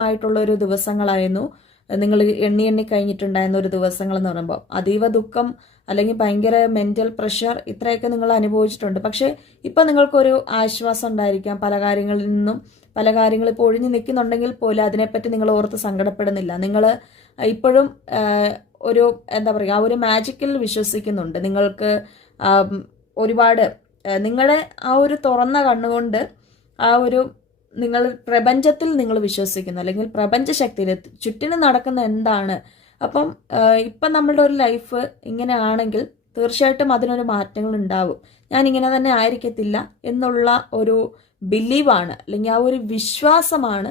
ആയിട്ടുള്ള ഒരു ദിവസങ്ങളായിരുന്നു നിങ്ങൾ എണ്ണി എണ്ണി കഴിഞ്ഞിട്ടുണ്ടായിരുന്ന ഒരു ദിവസങ്ങൾ എന്ന് പറയുമ്പോൾ അതീവ ദുഃഖം അല്ലെങ്കിൽ ഭയങ്കര മെന്റൽ പ്രഷർ ഇത്രയൊക്കെ നിങ്ങൾ അനുഭവിച്ചിട്ടുണ്ട്. പക്ഷേ ഇപ്പം നിങ്ങൾക്കൊരു ആശ്വാസം ഉണ്ടായിരിക്കാം. പല കാര്യങ്ങളിൽ നിന്നും പല കാര്യങ്ങൾ ഇപ്പോൾ ഒഴിഞ്ഞു നിൽക്കുന്നുണ്ടെങ്കിൽ പോലും അതിനെപ്പറ്റി നിങ്ങൾ ഓർത്ത് സങ്കടപ്പെടുന്നില്ല. നിങ്ങൾ ഇപ്പോഴും ഒരു എന്താ പറയുക, ആ ഒരു മാജിക്കിൽ വിശ്വസിക്കുന്നുണ്ട്. നിങ്ങൾക്ക് ഒരുപാട് നിങ്ങളുടെ ആ ഒരു തുറന്ന കണ്ണുകൊണ്ട് ആ ഒരു നിങ്ങൾ പ്രപഞ്ചത്തിൽ നിങ്ങൾ വിശ്വസിക്കുന്നു, അല്ലെങ്കിൽ പ്രപഞ്ച ശക്തിയിൽ ചുറ്റിനും നടക്കുന്ന എന്താണ്. അപ്പം ഇപ്പം നമ്മളുടെ ഒരു ലൈഫ് ഇങ്ങനെ ആണെങ്കിൽ തീർച്ചയായിട്ടും അതിനൊരു മാറ്റങ്ങൾ ഉണ്ടാവും. ഞാൻ ഇങ്ങനെ തന്നെ ആയിരിക്കത്തില്ല എന്നുള്ള ഒരു ബിലീവാണ്, അല്ലെങ്കിൽ ആ ഒരു വിശ്വാസമാണ്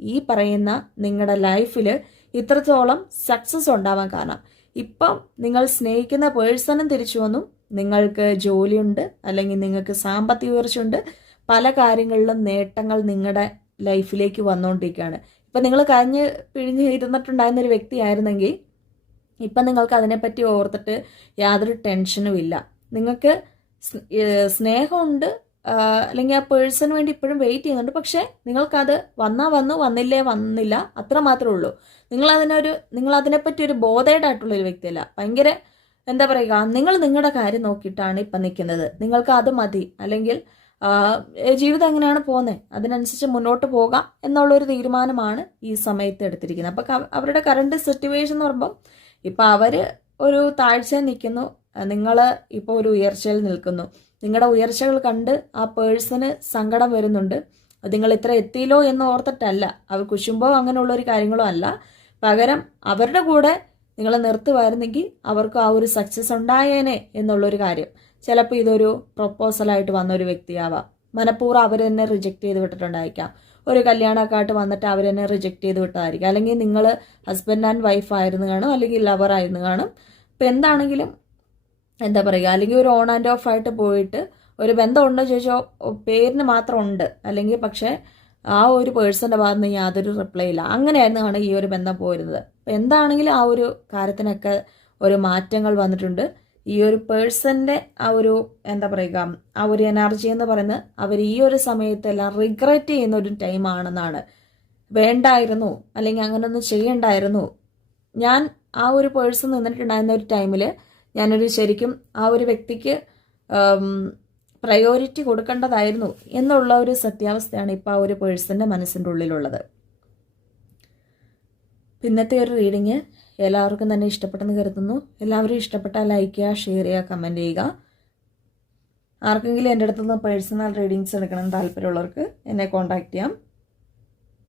ഈ പറയുന്ന നിങ്ങളുടെ ലൈഫിൽ ഇത്രത്തോളം സക്സസ് ഉണ്ടാവാൻ കാരണം. ഇപ്പം നിങ്ങൾ സ്നേഹിക്കുന്ന പേഴ്സണും തിരിച്ചു വന്നു, നിങ്ങൾക്ക് ജോലിയുണ്ട്, അല്ലെങ്കിൽ നിങ്ങൾക്ക് സാമ്പത്തിക ഉയർച്ചയുണ്ട്, പല കാര്യങ്ങളിലും നേട്ടങ്ങൾ നിങ്ങളുടെ ലൈഫിലേക്ക് വന്നുകൊണ്ടിരിക്കുകയാണ്. ഇപ്പം നിങ്ങൾ കരഞ്ഞ് പിഴിഞ്ഞ് ഇരുന്നിട്ടുണ്ടായിരുന്ന ഒരു വ്യക്തിയായിരുന്നെങ്കിൽ ഇപ്പം നിങ്ങൾക്ക് അതിനെപ്പറ്റി ഓർത്തിട്ട് യാതൊരു ടെൻഷനും ഇല്ല. നിങ്ങൾക്ക് സ്നേഹമുണ്ട്, അല്ലെങ്കിൽ ആ പേഴ്സണിന് വേണ്ടി ഇപ്പോഴും വെയിറ്റ് ചെയ്യുന്നുണ്ട്. പക്ഷേ നിങ്ങൾക്കത് വന്നാൽ വന്നു, വന്നില്ലേ വന്നില്ല, അത്ര മാത്രമേ ഉള്ളൂ. നിങ്ങൾ അതിനെപ്പറ്റി ഒരു ബോധേഡായിട്ടുള്ള ഒരു വ്യക്തിയല്ല. ഭയങ്കര എന്താ പറയുക, നിങ്ങൾ നിങ്ങളുടെ കാര്യം നോക്കിയിട്ടാണ് ഇപ്പം നിൽക്കുന്നത്. നിങ്ങൾക്ക് അത് മതി, അല്ലെങ്കിൽ ജീവിതം എങ്ങനെയാണ് പോകുന്നത് അതിനനുസരിച്ച് മുന്നോട്ട് പോകാം എന്നുള്ളൊരു തീരുമാനമാണ് ഈ സമയത്ത് എടുത്തിരിക്കുന്നത്. അപ്പം അവരുടെ കറണ്ട് സിറ്റുവേഷൻ എന്ന് പറയുമ്പോൾ ഇപ്പം അവർ ഒരു താഴ്ചയിൽ നിൽക്കുന്നു, നിങ്ങൾ ഇപ്പോൾ ഒരു ഉയർച്ചയിൽ നിൽക്കുന്നു. നിങ്ങളുടെ ഉയർച്ചകൾ കണ്ട് ആ പേഴ്സണ് സങ്കടം വരുന്നുണ്ട്. നിങ്ങൾ ഇത്ര എത്തിയില്ലോ എന്ന് ഓർത്തിട്ടല്ല, അവർ കുശുമ്പോ അങ്ങനെയുള്ളൊരു കാര്യങ്ങളോ അല്ല. പകരം അവരുടെ കൂടെ നിങ്ങൾ നിർത്തുമായിരുന്നെങ്കിൽ അവർക്ക് ആ ഒരു സക്സസ് ഉണ്ടായേനെ എന്നുള്ളൊരു കാര്യം. ചിലപ്പോൾ ഇതൊരു പ്രൊപ്പോസലായിട്ട് വന്നൊരു വ്യക്തിയാവാം. മനഃപൂർവ്വം അവർ തന്നെ റിജക്റ്റ് ചെയ്ത് വിട്ടിട്ടുണ്ടായിരിക്കാം. ഒരു കല്യാണമൊക്കെ ആയിട്ട് വന്നിട്ട് അവർ തന്നെ റിജക്റ്റ് ചെയ്ത് വിട്ടതായിരിക്കും. അല്ലെങ്കിൽ നിങ്ങൾ ഹസ്ബൻഡ് ആൻഡ് വൈഫ് ആയിരുന്നു കാണും, അല്ലെങ്കിൽ ലവർ ആയിരുന്നു കാണും. ഇപ്പം എന്താണെങ്കിലും എന്താ പറയുക, അല്ലെങ്കിൽ ഒരു ഓൺ ആൻഡ് ഓഫ് ആയിട്ട് പോയിട്ട് ഒരു ബന്ധം ഉണ്ടോ ചോദിച്ചോ പേരിന് മാത്രം ഉണ്ട്, അല്ലെങ്കിൽ പക്ഷേ ആ ഒരു പേഴ്സൻ്റെ ഭാഗത്ത് നിന്ന് യാതൊരു റിപ്ലൈ ഇല്ല. അങ്ങനെയായിരുന്നു ആണ് ഈ ഒരു ബന്ധം പോയിരുന്നത്. അപ്പം എന്താണെങ്കിലും ആ ഒരു കാര്യത്തിനൊക്കെ ഒരു മാറ്റങ്ങൾ വന്നിട്ടുണ്ട്. ഈ ഒരു പേഴ്സൻ്റെ ആ ഒരു എന്താ പറയുക, ആ ഒരു എനർജി എന്ന് പറയുന്നത് അവർ ഈ ഒരു സമയത്തെല്ലാം റിഗ്രറ്റ് ചെയ്യുന്ന ഒരു ടൈമാണെന്നാണ്. വേണ്ടായിരുന്നു, അല്ലെങ്കിൽ അങ്ങനെയൊന്നും ചെയ്യണ്ടായിരുന്നു. ഞാൻ ആ ഒരു പേഴ്സൺ നിന്നിട്ടുണ്ടായിരുന്ന ഒരു ടൈമിൽ ഞാനൊരു ശരിക്കും ആ ഒരു വ്യക്തിക്ക് പ്രയോറിറ്റി കൊടുക്കേണ്ടതായിരുന്നു എന്നുള്ള ഒരു സത്യാവസ്ഥയാണ് ഇപ്പോൾ ആ ഒരു പേഴ്സൻ്റെ മനസ്സിൻ്റെ ഉള്ളിലുള്ളത്. ഇന്നത്തെ ഒരു റീഡിങ് എല്ലാവർക്കും തന്നെ ഇഷ്ടപ്പെട്ടെന്ന് കരുതുന്നു. എല്ലാവരും ഇഷ്ടപ്പെട്ടാൽ ലൈക്ക് ചെയ്യുക, ഷെയർ ചെയ്യുക, കമൻറ്റ് ചെയ്യുക. ആർക്കെങ്കിലും എൻ്റെ അടുത്തുനിന്ന് പേഴ്സണൽ റീഡിങ്സ് എടുക്കണം താല്പര്യമുള്ളവർക്ക് എന്നെ കോൺടാക്റ്റ് ചെയ്യാം.